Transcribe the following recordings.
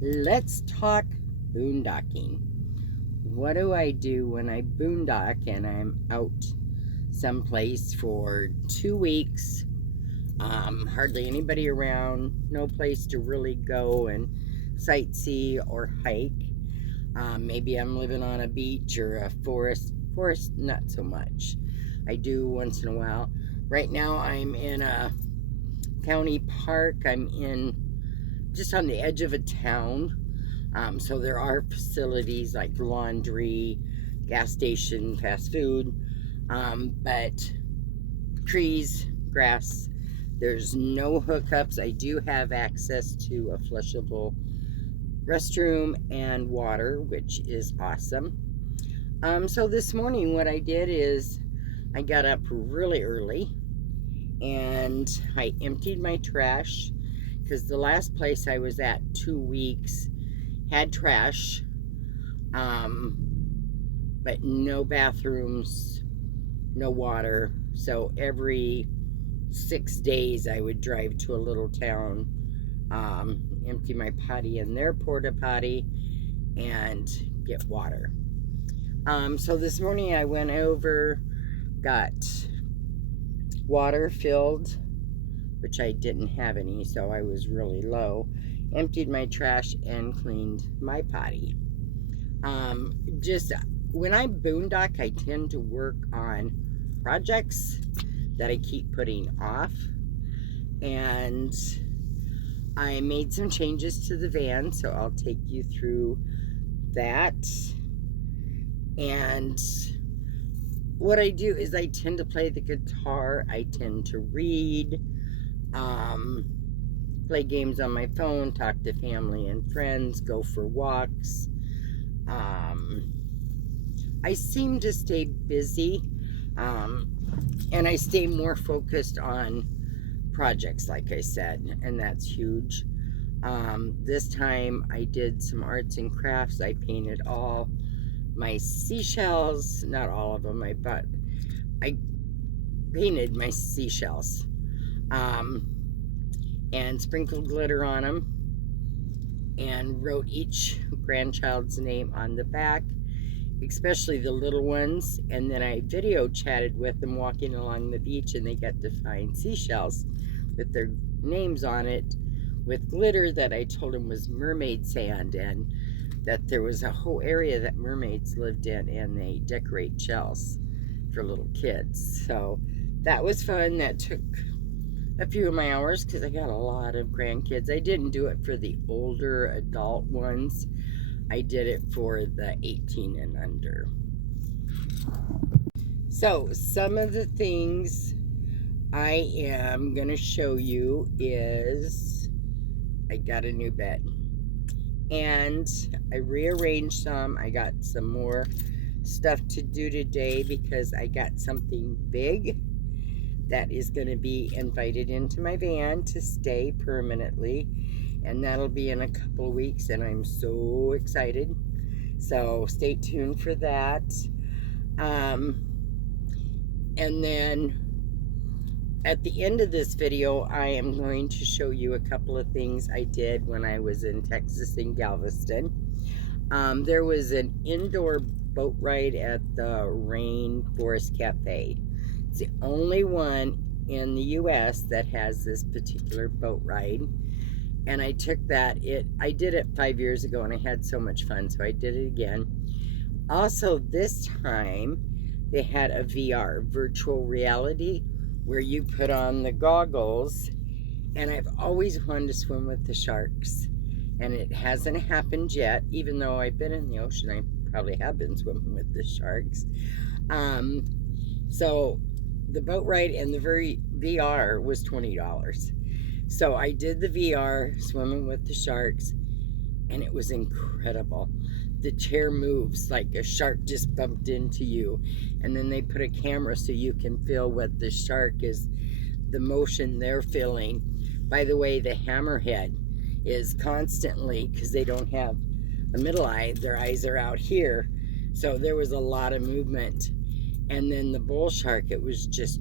Let's talk boondocking. What do I do when I boondock and I'm out someplace for 2 weeks? Hardly anybody around, no place to really go and sightsee or hike. Maybe I'm living on a beach or a forest. Forest, not so much. I do once in a while. Right now, I'm in a county park. I'm in just on the edge of a town. So there are facilities like laundry, gas station, fast food, but trees, grass. There's no hookups. I do have access to a flushable restroom and water, which is awesome. So this morning, what I did is I got up really early and I emptied my trash because the last place I was at 2 weeks had trash, but no bathrooms, no water. So every 6 days I would drive to a little town, empty my potty in their porta potty, and get water. So this morning I went over, got water filled, which I didn't have any, so I was really low. Emptied my trash and cleaned my potty. Just when I boondock, I tend to work on projects that I keep putting off, and I made some changes to the van, so I'll take you through that. And what I do is I tend to play the guitar, I tend to read, play games on my phone, talk to family and friends, go for walks. I seem to stay busy, and I stay more focused on projects, like I said, and that's huge. This time I did some arts and crafts. I painted all my seashells, not all of them, I painted my seashells, and sprinkled glitter on them, and wrote each grandchild's name on the back, especially the little ones. And then I video chatted with them walking along the beach, and they got to find seashells with their names on it with glitter that I told them was mermaid sand, and that there was a whole area that mermaids lived in, and they decorate shells for little kids. So that was fun. That took a few of my hours because I got a lot of grandkids. I didn't do it for the older adult ones. I did it for the 18 and under. So some of the things I am going to show you is I got a new bed. And I rearranged some. I got some more stuff to do today because I got something big that is going to be invited into my van to stay permanently, and that'll be in a couple of weeks, and I'm so excited. So stay tuned for that. And then at the end of this video, I am going to show you a couple of things I did when I was in Texas, in Galveston. There was an indoor boat ride at the Rainforest Cafe. It's the only one in the U.S. that has this particular boat ride. And I took that. I did it 5 years ago, and I had so much fun, so I did it again. Also, this time, they had a VR, virtual reality, where you put on the goggles, and I've always wanted to swim with the sharks, and it hasn't happened yet. Even though I've been in the ocean, I probably have been swimming with the sharks. So the boat ride and the VR was $20. So I did the VR, swimming with the sharks, and it was incredible. The chair moves like a shark just bumped into you, and then they put a camera so you can feel what the shark is, the motion they're feeling. By the way, the hammerhead is constantly, because they don't have a middle eye, their eyes are out here, so there was a lot of movement. And then the bull shark, it was just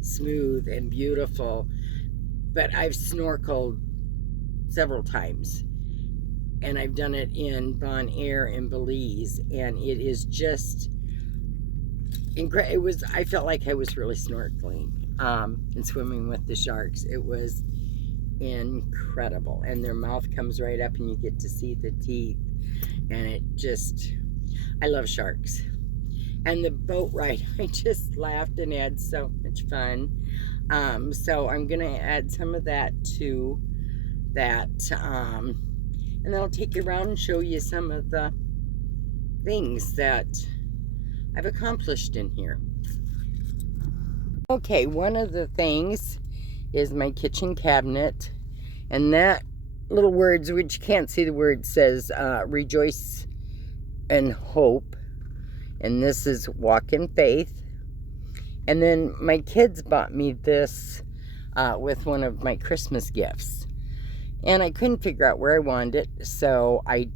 smooth and beautiful. But I've snorkeled several times, and I've done it in Bon Air in Belize, and it is just incredible. I felt like I was really snorkeling and swimming with the sharks. It was incredible, and their mouth comes right up and you get to see the teeth, and I love sharks. And the boat ride, I just laughed and had so much fun. So I'm gonna add some of that to that, and then I'll take you around and show you some of the things that I've accomplished in here. Okay, one of the things is my kitchen cabinet, and that little words, which you can't see the word, says rejoice and hope, and this is walk in faith. And then my kids bought me this with one of my Christmas gifts, and I couldn't figure out where I wanted it, so I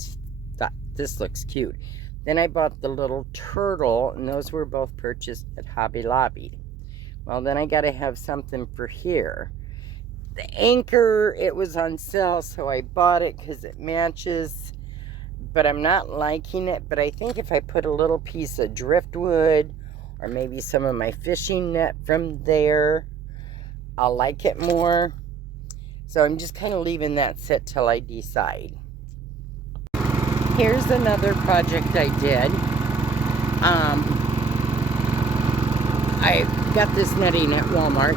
thought this looks cute. Then I bought the little turtle, and those were both purchased at Hobby Lobby. Well, then I got to have something for here. The anchor, it was on sale, so I bought it because it matches, but I'm not liking it. But I think if I put a little piece of driftwood or maybe some of my fishing net from there, I'll like it more. So I'm just kind of leaving that sit till I decide. Here's another project I did. I got this netting at Walmart.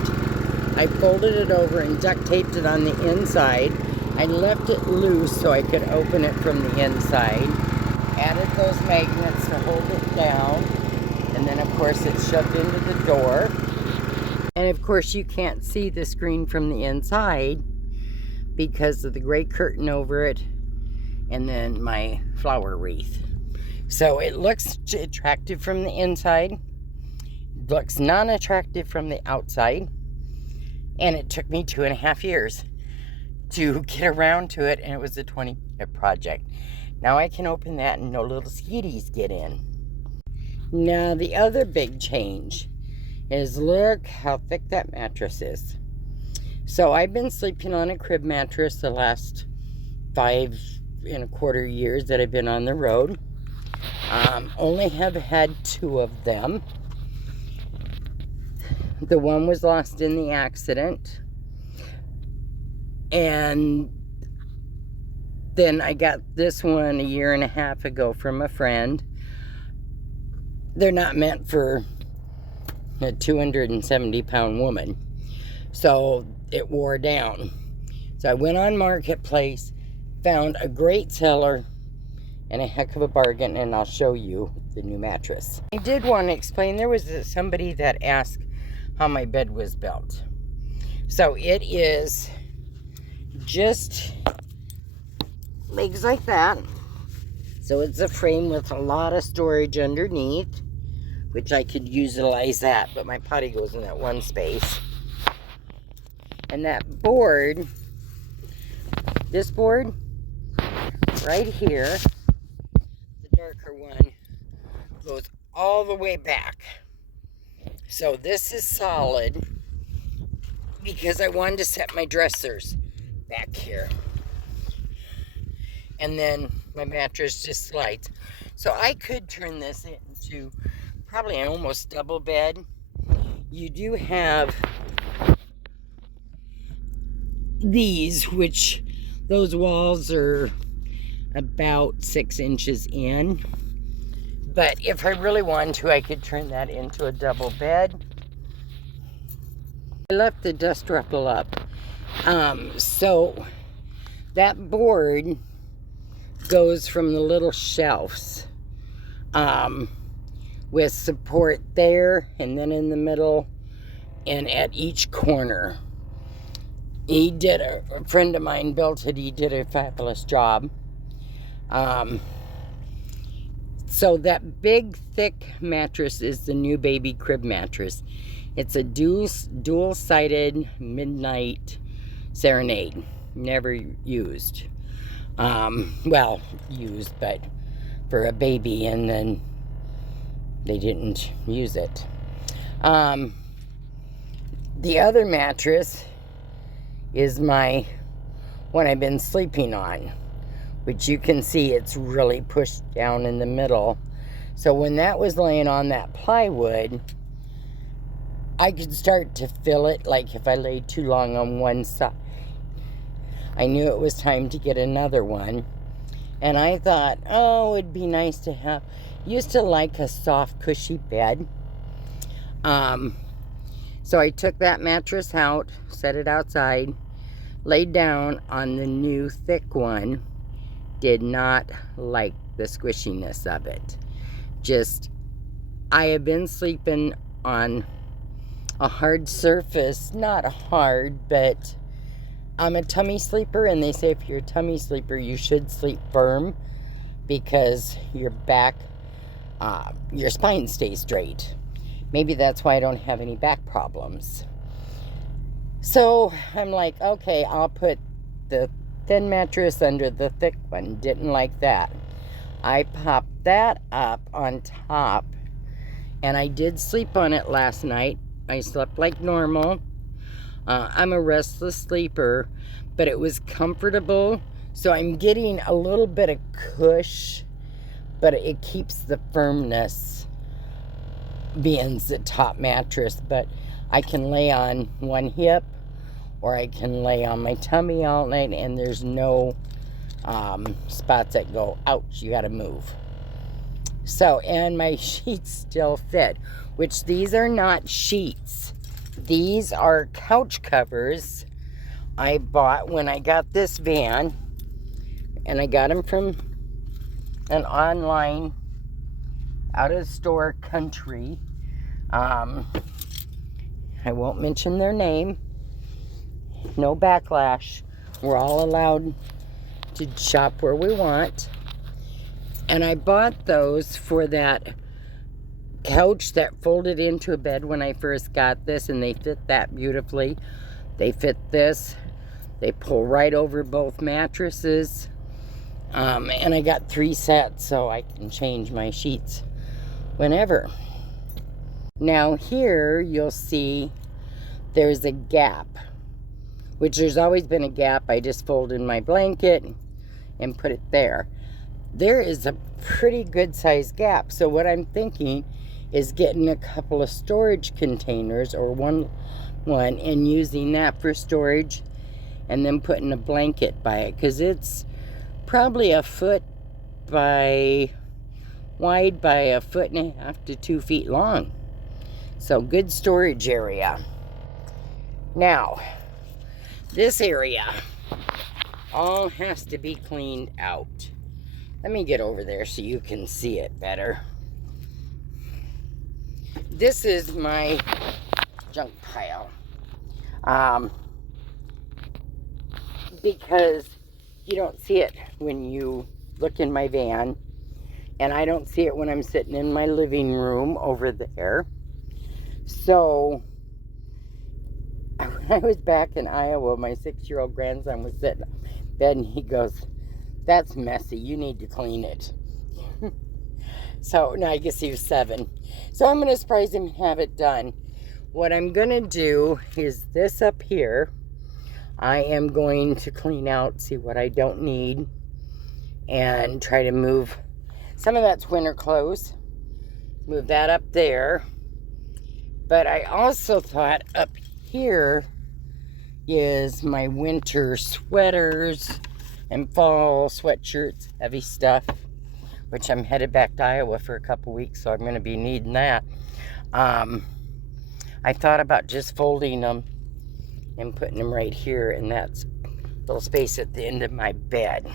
I folded it over and duct taped it on the inside. I left it loose so I could open it from the inside. Added those magnets to hold it down. And then of course it's shoved into the door. And of course you can't see the screen from the inside because of the gray curtain over it and then my flower wreath. So it looks attractive from the inside, looks non-attractive from the outside, and it took me 2.5 years to get around to it, and it was a 20-minute project. Now I can open that and no little skeeties get in. Now the other big change is look how thick that mattress is. So I've been sleeping on a crib mattress the last 5.25 years that I've been on the road. Only have had 2 of them. The one was lost in the accident, and then I got this one 1.5 years ago from a friend. They're not meant for a 270-pound woman, so it wore down. So I went on Marketplace, found a great seller and a heck of a bargain, and I'll show you the new mattress. I did want to explain, there was somebody that asked how my bed was built. So it is just legs like that. So it's a frame with a lot of storage underneath, which I could utilize that, but my potty goes in that one space. And that board, this board right here, the darker one, goes all the way back. So this is solid because I wanted to set my dressers back here. And then my mattress just slides. So I could turn this into probably an almost double bed. You do have these, which those walls are about 6 inches in. But if I really wanted to, I could turn that into a double bed. I left the dust ruffle up. So that board goes from the little shelves with support there and then in the middle and at each corner. A friend of mine built it. He did a fabulous job. So that big thick mattress is the new baby crib mattress. It's a dual-sided midnight serenade. Never used. Well, used, but for a baby, and then they didn't use it. The other mattress is my one I've been sleeping on, which you can see it's really pushed down in the middle. So when that was laying on that plywood, I could start to feel it, like if I laid too long on one side. I knew it was time to get another one. And I thought, oh, it'd be nice to have, used to like a soft, cushy bed. So I took that mattress out, set it outside, laid down on the new thick one. Did not like the squishiness of it. Just, I have been sleeping on a hard surface, not hard, but I'm a tummy sleeper, and they say if you're a tummy sleeper, you should sleep firm because your back, your spine stays straight. Maybe that's why I don't have any back problems. So I'm like, okay, I'll put the thin mattress under the thick one. Didn't like that. I popped that up on top, and I did sleep on it last night. I slept like normal. I'm a restless sleeper, but it was comfortable. So I'm getting a little bit of cush, but it keeps the firmness being the top mattress. But I can lay on one hip, or I can lay on my tummy all night, and there's no spots that go, ouch, you gotta move. So, and my sheets still fit, which these are not sheets. These are couch covers I bought when I got this van, and I got them from an online out-of-store country. I won't mention their name. No backlash. We're all allowed to shop where we want. And I bought those for that couch that folded into a bed when I first got this, and they fit that beautifully. They fit this. They pull right over both mattresses. And I got 3 sets, so I can change my sheets whenever. Now here you'll see there's a gap, which there's always been a gap. I just folded my blanket and put it there. There is a pretty good sized gap. So what I'm thinking is getting a couple of storage containers, or one and using that for storage, and then putting a blanket by it, because it's probably a foot by wide by a foot and a half to 2 feet long. So good storage area. Now, this area all has to be cleaned out. Let me get over there so you can see it better. This is my junk pile. Because you don't see it when you look in my van, and I don't see it when I'm sitting in my living room over there. So when I was back in Iowa, my 6-year-old grandson was sitting in bed, and he goes, "That's messy, you need to clean it." So now I guess he was 7. So I'm going to surprise him and have it done. What I'm going to do is this up here, I am going to clean out, see what I don't need, and try to move. Some of that's winter clothes. Move that up there. But I also thought up here is my winter sweaters and fall sweatshirts, heavy stuff, which I'm headed back to Iowa for a couple weeks, so I'm going to be needing that. I thought about just folding them and putting them right here, and that's a little space at the end of my bed.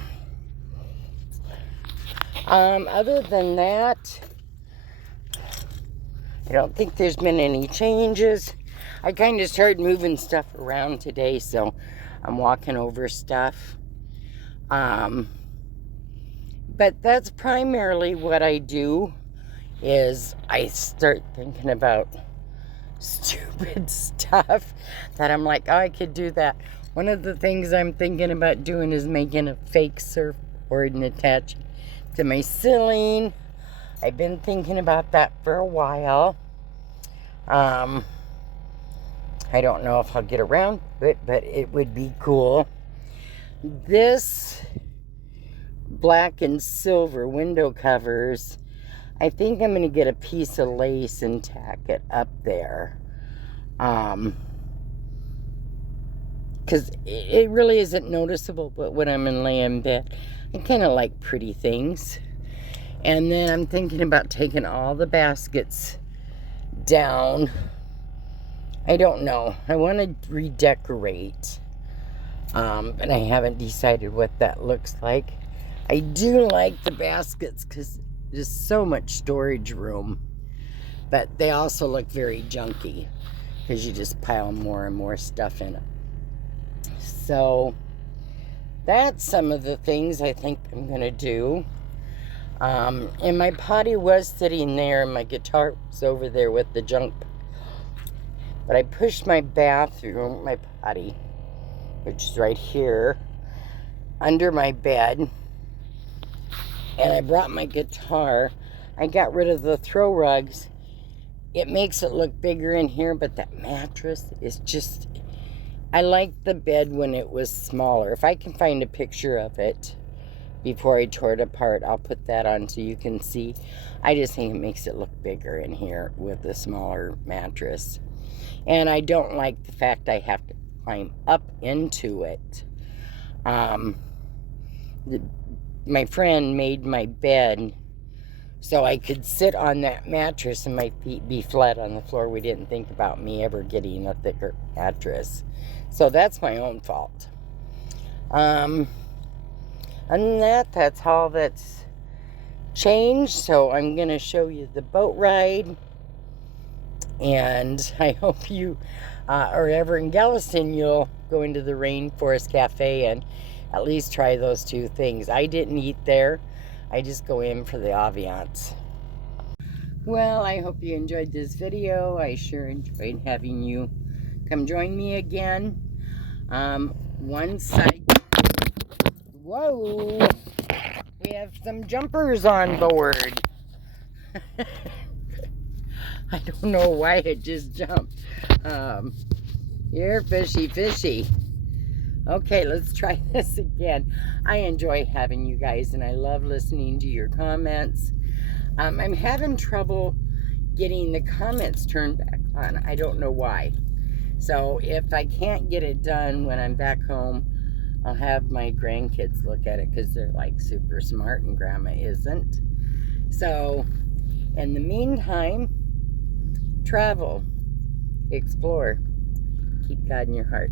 Other than that, I don't think there's been any changes. I kind of started moving stuff around today, so I'm walking over stuff. But that's primarily what I do, is I start thinking about stupid stuff that I'm like, oh, I could do that. One of the things I'm thinking about doing is making a fake surfboard and attaching it to my ceiling. I've been thinking about that for a while. I don't know if I'll get around to it, but it would be cool. This black and silver window covers. I think I'm going to get a piece of lace and tack it up there. Because it really isn't noticeable, but when I'm in bed, I kind of like pretty things. And then I'm thinking about taking all the baskets down. I don't know. I want to redecorate. But I haven't decided what that looks like. I do like the baskets because there's so much storage room. But they also look very junky because you just pile more and more stuff in it. So that's some of the things I think I'm going to do. And my potty was sitting there and my guitar was over there with the junk. But I pushed my bathroom, my potty, which is right here, under my bed. And I brought my guitar. I got rid of the throw rugs. It makes it look bigger in here, but that mattress is just... I liked the bed when it was smaller. If I can find a picture of it before I tore it apart, I'll put that on so you can see. I just think it makes it look bigger in here with a smaller mattress. And I don't like the fact I have to climb up into it. My friend made my bed so I could sit on that mattress and my feet be flat on the floor. We didn't think about me ever getting a thicker mattress. So that's my own fault. Other than that, that's all that's changed. So I'm going to show you the boat ride. And I hope you are ever in Galveston, you'll go into the Rainforest Cafe and at least try those two things. I didn't eat there. I just go in for the ambiance. Well, I hope you enjoyed this video. I sure enjoyed having you come join me again. Whoa! We have some jumpers on board. I don't know why it just jumped. You're fishy. Okay, let's try this again. I enjoy having you guys, and I love listening to your comments. I'm having trouble getting the comments turned back on. I don't know why. So if I can't get it done when I'm back home, I'll have my grandkids look at it because they're like super smart and Grandma isn't. So in the meantime, travel, explore, keep God in your heart.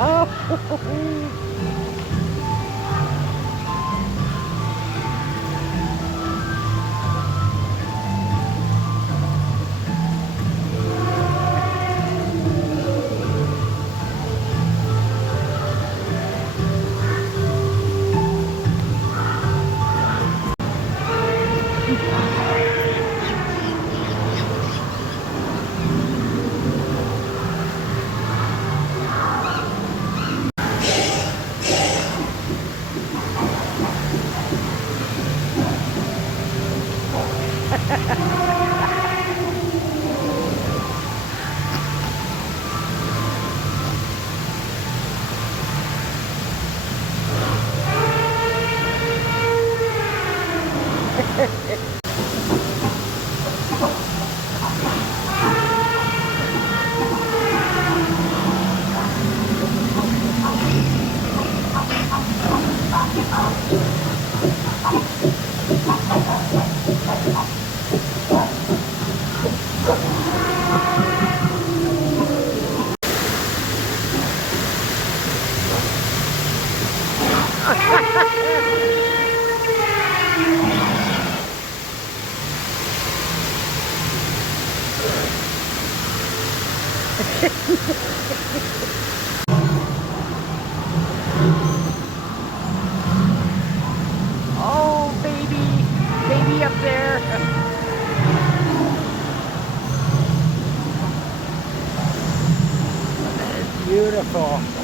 Oh! Oh, baby up there. That is beautiful.